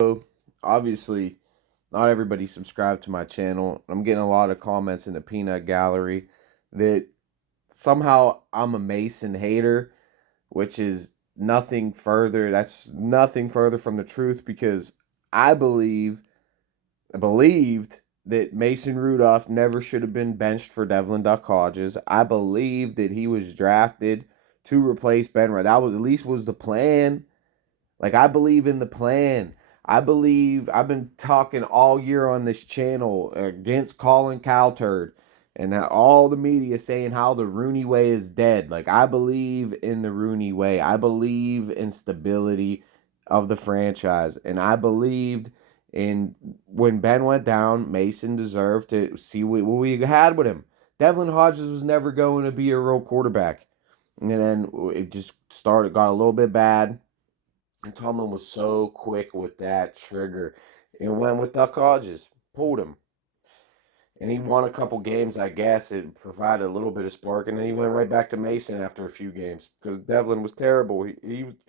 So obviously, not everybody subscribed to my channel. I'm getting a lot of comments in the peanut gallery that somehow I'm a Mason hater, which is nothing further. That's nothing further from the truth because I believed that Mason Rudolph never should have been benched for Devlin Duck Hodges. I believed that he was drafted to replace Ben Wright. That was at least was the plan. Like, I believe in the plan. I believe I've been talking all year on this channel against Colin Cowherd and all the media saying how the Rooney way is dead. Like, I believe in the Rooney way. I believe in stability of the franchise. And I believed in when Ben went down, Mason deserved to see what we had with him. Devlin Hodges was never going to be a real quarterback. And then it just got a little bit bad. And Tomlin was so quick with that trigger and went with Duck Hodges, pulled him. And he won a couple games, I guess. It provided a little bit of spark. And then he went right back to Mason after a few games because Devlin was terrible. I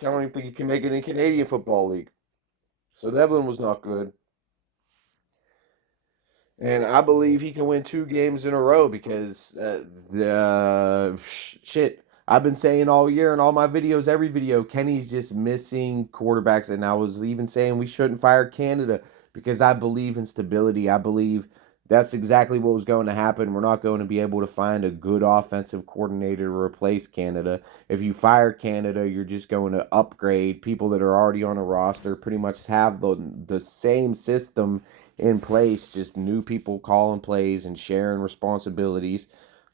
don't even think he can make it in Canadian Football League. So Devlin was not good. And I believe he can win 2 games in a row because shit. I've been saying all year in all my videos, every video, Kenny's just missing quarterbacks. And I was even saying we shouldn't fire Canada because I believe in stability. I believe that's exactly what was going to happen. We're not going to be able to find a good offensive coordinator to replace Canada. If you fire Canada, you're just going to upgrade people that are already on a roster, pretty much have the same system in place, just new people calling plays and sharing responsibilities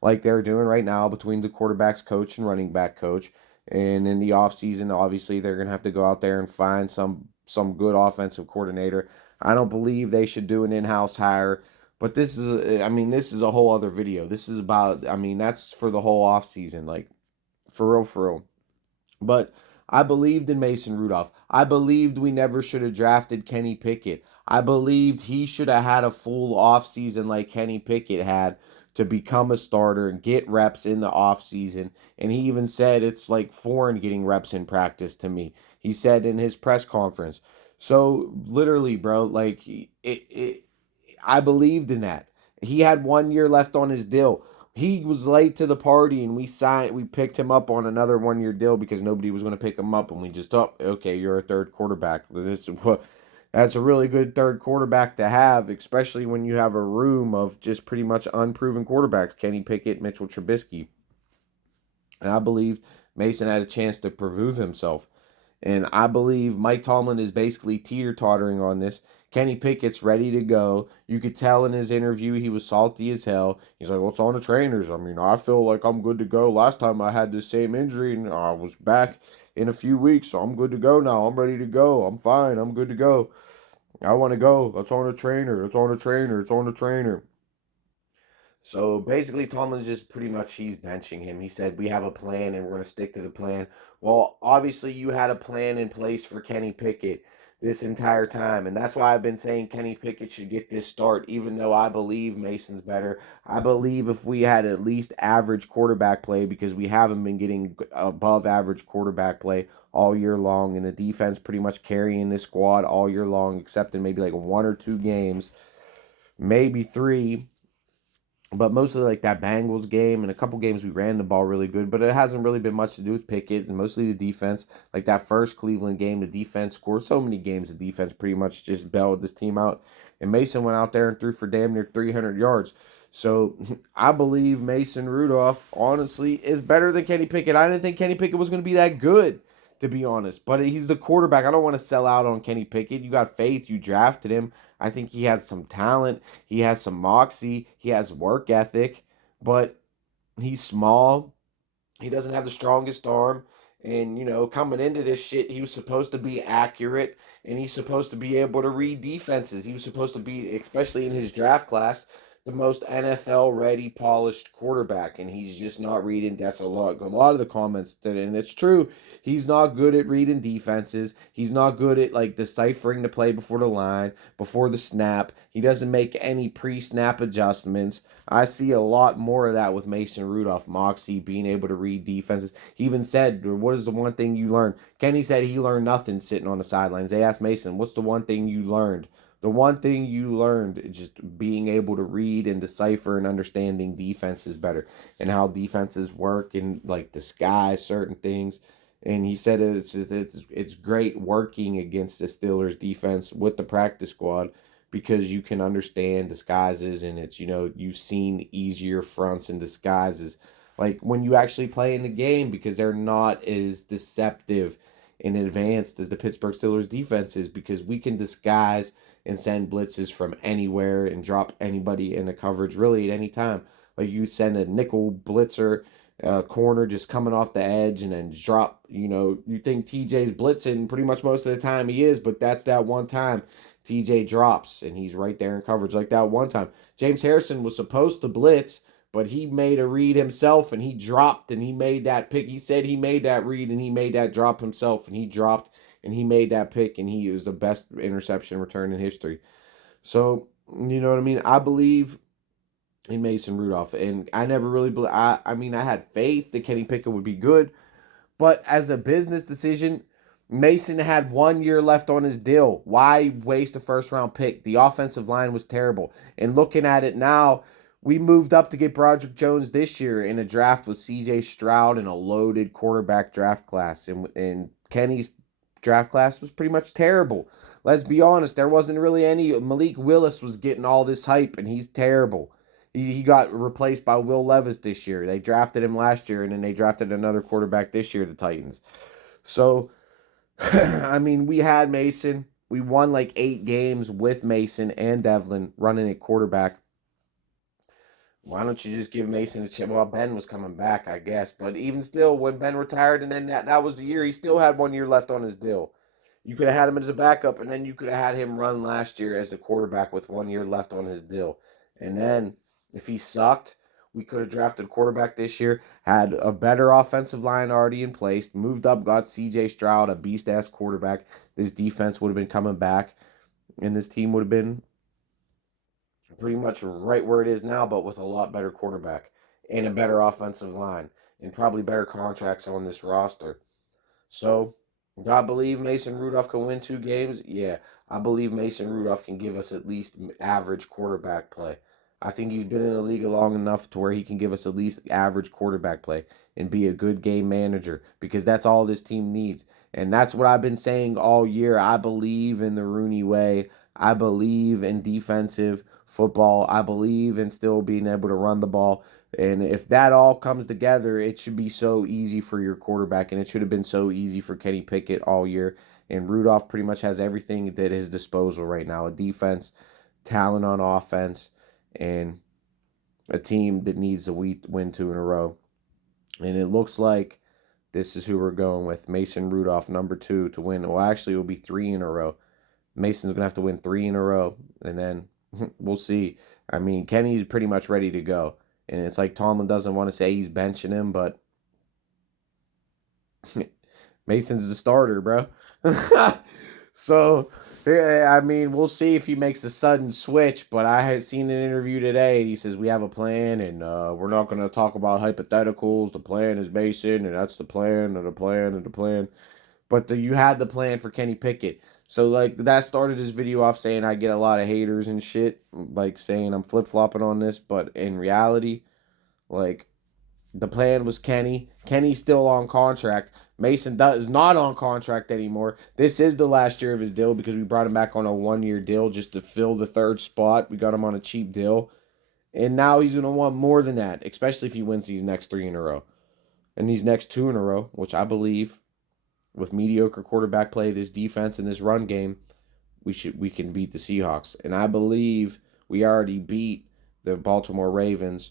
like they're doing right now between the quarterback's coach and running back coach. And in the offseason, obviously, they're going to have to go out there and find some good offensive coordinator. I don't believe they should do an in-house hire, but this is a whole other video. This is about, that's for the whole offseason, like, for real, for real. But I believed in Mason Rudolph. I believed we never should have drafted Kenny Pickett. I believed he should have had a full offseason like Kenny Pickett had to become a starter and get reps in the offseason. And he even said it's like foreign getting reps in practice to me. He said in his press conference. So literally, bro, like I believed in that. He had 1 year left on his deal. He was late to the party, and we picked him up on another 1 year deal because nobody was going to pick him up, and we just thought, okay, you're a third quarterback. That's a really good third quarterback to have, especially when you have a room of just pretty much unproven quarterbacks, Kenny Pickett, Mitchell Trubisky. And I believe Mason had a chance to prove himself. And I believe Mike Tomlin is basically teeter-tottering on this. Kenny Pickett's ready to go. You could tell in his interview he was salty as hell. He's like, what's on the trainers? I feel like I'm good to go. Last time I had this same injury and I was back in a few weeks, so I'm good to go now. I'm ready to go. I'm fine. I'm good to go. I want to go. It's on the trainer. It's on the trainer. It's on the trainer. So basically, Tomlin's just pretty much he's benching him. He said, we have a plan and we're going to stick to the plan. Well, obviously, you had a plan in place for Kenny Pickett this entire time. And that's why I've been saying Kenny Pickett should get this start, even though I believe Mason's better. I believe if we had at least average quarterback play, because we haven't been getting above average quarterback play all year long, and the defense pretty much carrying this squad all year long, except in maybe like 1 or 2 games, maybe 3, but mostly like that Bengals game and a couple games we ran the ball really good, but it hasn't really been much to do with Pickett and mostly the defense. Like that first Cleveland game, the defense scored so many games. The defense pretty much just bailed this team out, and Mason went out there and threw for damn near 300 yards. So I believe Mason Rudolph honestly is better than Kenny Pickett. I didn't think Kenny Pickett was going to be that good, to be honest, but he's the quarterback. I don't want to sell out on Kenny Pickett. You got faith. You drafted him. I think he has some talent. He has some moxie. He has work ethic, but he's small. He doesn't have the strongest arm. And, coming into this shit, he was supposed to be accurate and he's supposed to be able to read defenses. He was supposed to be, especially in his draft class, the most NFL ready, polished quarterback, and he's just not reading. That's a lot of the comments that, and it's true. He's not good at reading defenses. He's not good at like deciphering the play before the line, before the snap. He doesn't make any pre-snap adjustments. I see a lot more of that with Mason Rudolph, Moxie being able to read defenses. He even said, "What is the one thing you learned?" Kenny said he learned nothing sitting on the sidelines. They asked Mason, "What's the one thing you learned?" The one thing you learned is just being able to read and decipher and understanding defenses better and how defenses work and like disguise certain things. And he said it's great working against the Steelers defense with the practice squad because you can understand disguises and it's you've seen easier fronts and disguises like when you actually play in the game because they're not as deceptive and advanced as the Pittsburgh Steelers defense is because we can disguise and send blitzes from anywhere and drop anybody in the coverage really at any time. Like you send a nickel blitzer, corner just coming off the edge and then drop. You think TJ's blitzing pretty much most of the time he is, but that's that one time TJ drops and he's right there in coverage like that one time. James Harrison was supposed to blitz, but he made a read himself and he dropped and he made that pick. He said he made that read and he made that drop himself and he dropped and he made that pick and he was the best interception return in history. So, you know what I mean? I believe in Mason Rudolph and I never really I had faith that Kenny Pickett would be good, but as a business decision, Mason had 1 year left on his deal. Why waste a first round pick? The offensive line was terrible. And looking at it now, we moved up to get Broderick Jones this year in a draft with CJ Stroud and a loaded quarterback draft class. And Kenny's draft class was pretty much terrible. Let's be honest, there wasn't really any. Malik Willis was getting all this hype, and he's terrible. He got replaced by Will Levis this year. They drafted him last year, and then they drafted another quarterback this year, the Titans. So, I mean, we had Mason. We won like 8 games with Mason and Devlin running at quarterback. Why don't you just give Mason a chance? Well, Ben was coming back, I guess. But even still, when Ben retired and then that was the year, he still had 1 year left on his deal. You could have had him as a backup, and then you could have had him run last year as the quarterback with 1 year left on his deal. And then if he sucked, we could have drafted a quarterback this year, had a better offensive line already in place, moved up, got CJ Stroud, a beast ass quarterback. This defense would have been coming back, and this team would have been pretty much right where it is now, but with a lot better quarterback and a better offensive line and probably better contracts on this roster. So, do I believe Mason Rudolph can win 2 games? Yeah, I believe Mason Rudolph can give us at least average quarterback play. I think he's been in the league long enough to where he can give us at least average quarterback play and be a good game manager because that's all this team needs. And that's what I've been saying all year. I believe in the Rooney way. I believe in defensive football. I believe in still being able to run the ball. And if that all comes together, it should be so easy for your quarterback, and it should have been so easy for Kenny Pickett all year. And Rudolph pretty much has everything at his disposal right now: a defense, talent on offense, and a team that needs to win 2 in a row. And it looks like this is who we're going with: Mason Rudolph, number 2 to win. Well, actually, it will be 3 in a row. Mason's gonna have to win 3 in a row, and then we'll see. I mean, Kenny's pretty much ready to go. And it's like Tomlin doesn't want to say he's benching him, but Mason's the starter, bro. So, I mean, we'll see if he makes a sudden switch. But I had seen an interview today, and he says we have a plan, and we're not going to talk about hypotheticals. The plan is Mason, and that's the plan, and the plan, and the plan. But you had the plan for Kenny Pickett. So, like, that started this video off saying I get a lot of haters and shit, like saying I'm flip-flopping on this. But in reality, like, the plan was Kenny. Kenny's still on contract. Mason is not on contract anymore. This is the last year of his deal because we brought him back on a 1 year deal just to fill the third spot. We got him on a cheap deal. And now he's going to want more than that, especially if he wins these next 3 in a row. And these next 2 in a row, which I believe with mediocre quarterback play, this defense, and this run game, we can beat the Seahawks. And I believe we already beat the Baltimore Ravens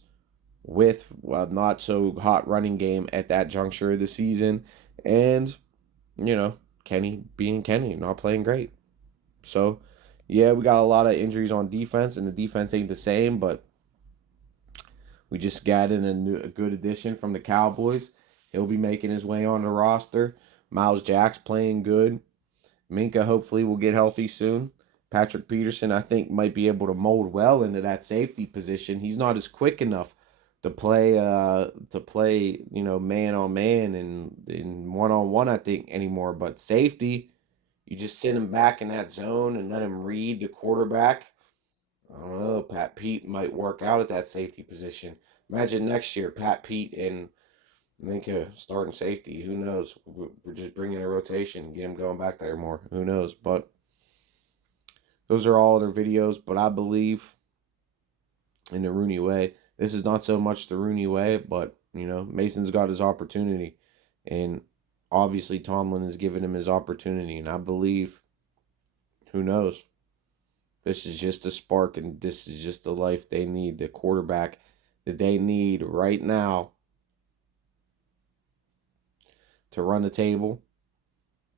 with a not so hot running game at that juncture of the season. And, Kenny being Kenny, not playing great. So, yeah, we got a lot of injuries on defense, and the defense ain't the same, but We just got in a good addition from the Cowboys. He'll be making his way on the roster. Miles Jack's playing good. Minka hopefully will get healthy soon. Patrick Peterson, I think, might be able to mold well into that safety position. He's not as quick enough to play, man on man and one on one, I think, anymore. But safety, you just sit him back in that zone and let him read the quarterback. I don't know. Pat Pete might work out at that safety position. Imagine next year, Pat Pete and Minka starting safety. Who knows? We're just bringing a rotation, get him going back there more. Who knows? But those are all other videos. But I believe in the Rooney way. This is not so much the Rooney way, but Mason's got his opportunity, and obviously Tomlin has given him his opportunity, and I believe, who knows, this is just a spark, and this is just the life they need, the quarterback that they need right now to run the table,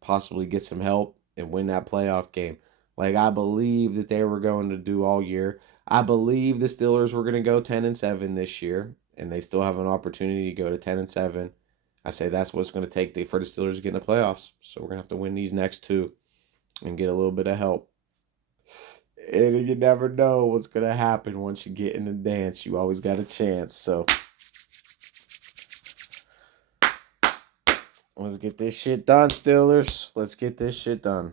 possibly get some help, and win that playoff game. Like I believe that they were going to do all year. I believe the Steelers were going to go 10-7 this year, and they still have an opportunity to go to 10-7. I say that's what's going to take for the Steelers to get in the playoffs. So we're going to have to win these next two and get a little bit of help. And you never know what's going to happen once you get in the dance. You always got a chance. So let's get this shit done, Steelers. Let's get this shit done.